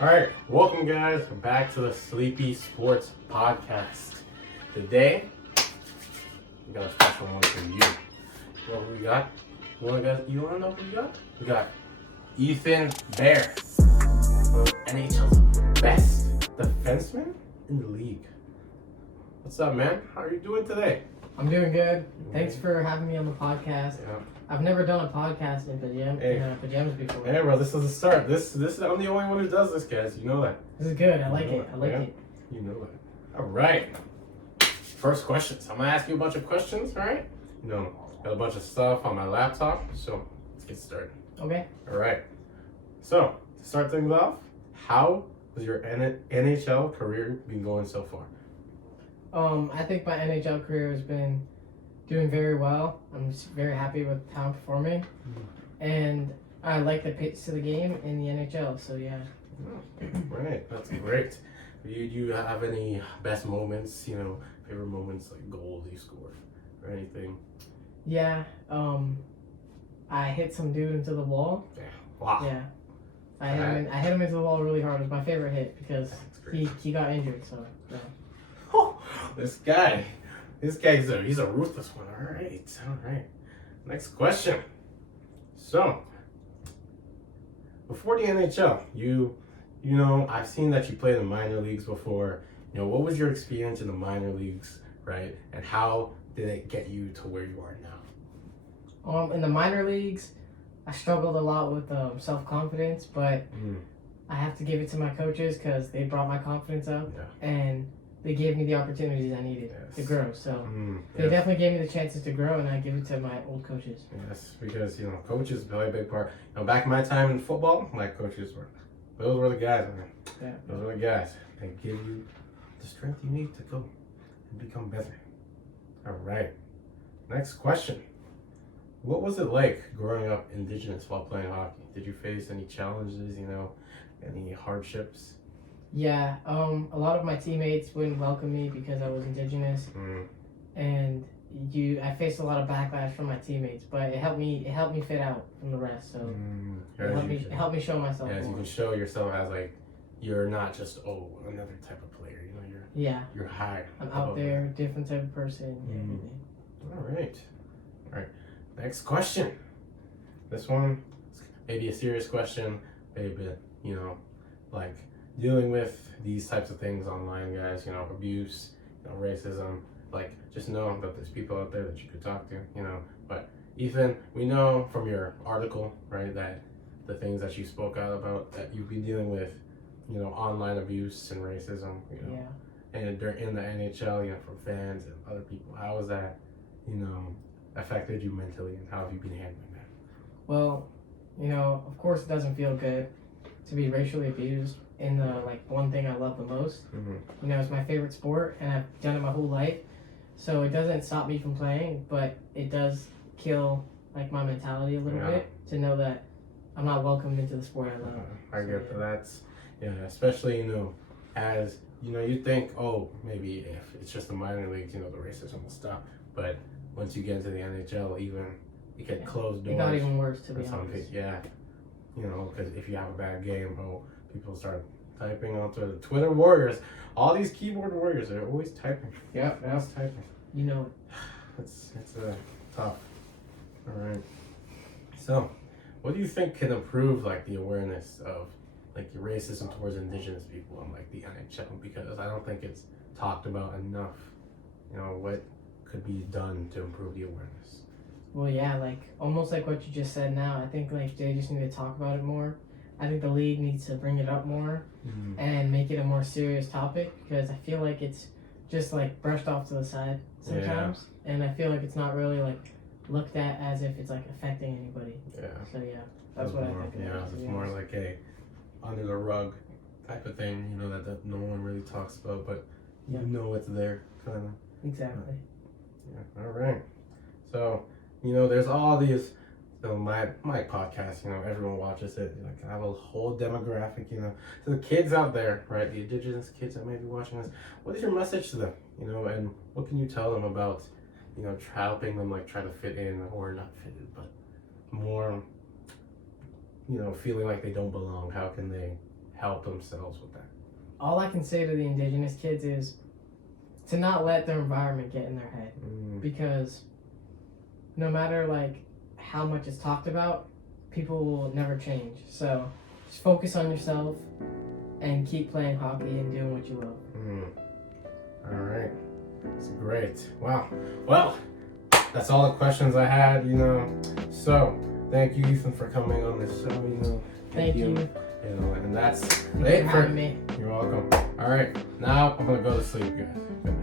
All right, welcome guys back to the Sleepy Sports Podcast. Today, we got a special one for you. You know who we got? You wanna know who we got? We got Ethan Bear, one of NHL's best defenseman in the league. What's up, man? How are you doing today? I'm doing good. Thanks for having me on the podcast. Yeah. I've never done a podcast in pajamas before. Hey, bro, this is the start. This I'm the only one who does this, guys. You know that. This is good. I like You know it. that. I like Yeah. it. You know that. All right. First questions. I'm gonna ask you a bunch of questions. All right. You know, got a bunch of stuff on my laptop, so let's get started. Okay. All right. So to start things off, how has your NHL career been going so far? I think my NHL career has been doing very well. I'm just very happy with how I'm performing, and I like the pace of the game in the NHL. So yeah. Oh, right. That's great. Do you have any best moments? You know, favorite moments like goals you scored or anything? Yeah. I hit some dude into the wall. Yeah. Wow. Yeah. I hit him into the wall really hard. It was my favorite hit because That's great. he got injured. So yeah. Oh, this guy, he's a ruthless one. All right. Next question. So, before the NHL, you know, I've seen that you played in the minor leagues before. You know, what was your experience in the minor leagues, right? And how did it get you to where you are now? In the minor leagues, I struggled a lot with self-confidence, but I have to give it to my coaches because they brought my confidence up and they gave me the opportunities I needed to grow. So they definitely gave me the chances to grow, and I give it to my old coaches. Yes, because, you know, coaches play a big part. You know, back in my time in football, my coaches those were the guys, man. Yeah. Those are the guys. They give you the strength you need to go and become better. All right. Next question. What was it like growing up Indigenous while playing hockey? Did you face any challenges, you know, any hardships? Yeah, a lot of my teammates wouldn't welcome me because I was Indigenous, and I faced a lot of backlash from my teammates. But it helped me fit out from the rest. So it helped me show myself. Yeah, you can show yourself as like you're not just another type of player. You know, you're high. I'm out there, different type of person. All right. Next question. This one, maybe a serious question, maybe, you know, like dealing with these types of things online, guys, you know, abuse, you know, racism, like just know that there's people out there that you could talk to, you know. But Ethan, we know from your article, right, that the things that you spoke out about, that you've been dealing with, you know, online abuse and racism, you know. Yeah. And in the NHL, you know, from fans and other people. How has that, you know, affected you mentally, and how have you been handling that? Well, you know, of course it doesn't feel good to be racially abused in the one thing I love the most. You know, it's my favorite sport and I've done it my whole life. So it doesn't stop me from playing, but it does kill like my mentality a little bit to know that I'm not welcomed into the sport I love. I get that. That's especially, you know, as you know, you think, oh, maybe if it's just the minor leagues, you know, the racism will stop. But once you get into the NHL, even you get closed doors. It got even worse, to be honest. Yeah, you know, because if you have a bad game, people start typing onto the Twitter warriors. All these keyboard warriors are always typing. Yeah, always typing. You know, It's tough. All right. So, what do you think can improve like the awareness of like the racism towards Indigenous people in like the NHL? Because I don't think it's talked about enough. You know, what could be done to improve the awareness? Well, yeah, like almost like what you just said now. I think like they just need to talk about it more. I think the league needs to bring it up more and make it a more serious topic, because I feel like it's just like brushed off to the side sometimes, and I feel like it's not really like looked at as if it's like affecting anybody. Yeah. So yeah, that's what I think. Yeah, it's more like a under the rug type of thing, you know, that no one really talks about, but you know it's there, kind of. Exactly. Yeah. All right. So, you know, there's all these. So my podcast, you know, everyone watches it. Like, I have a whole demographic, you know. So the kids out there, right, the Indigenous kids that may be watching this, what is your message to them, you know, and what can you tell them about, you know, helping them like try to fit in, or not fit in, but more, you know, feeling like they don't belong? How can they help themselves with that? All I can say to the indigenous kids is to not let their environment get in their head, because no matter like how much it's talked about, people will never change. So just focus on yourself and keep playing hockey and doing what you love. All right, that's great. Wow. Well, that's all the questions I had. So thank you, Ethan, for coming on this show. Thank you. And that's Thank you it for for having me. You're welcome. All right, now I'm gonna go to sleep, guys. Good night.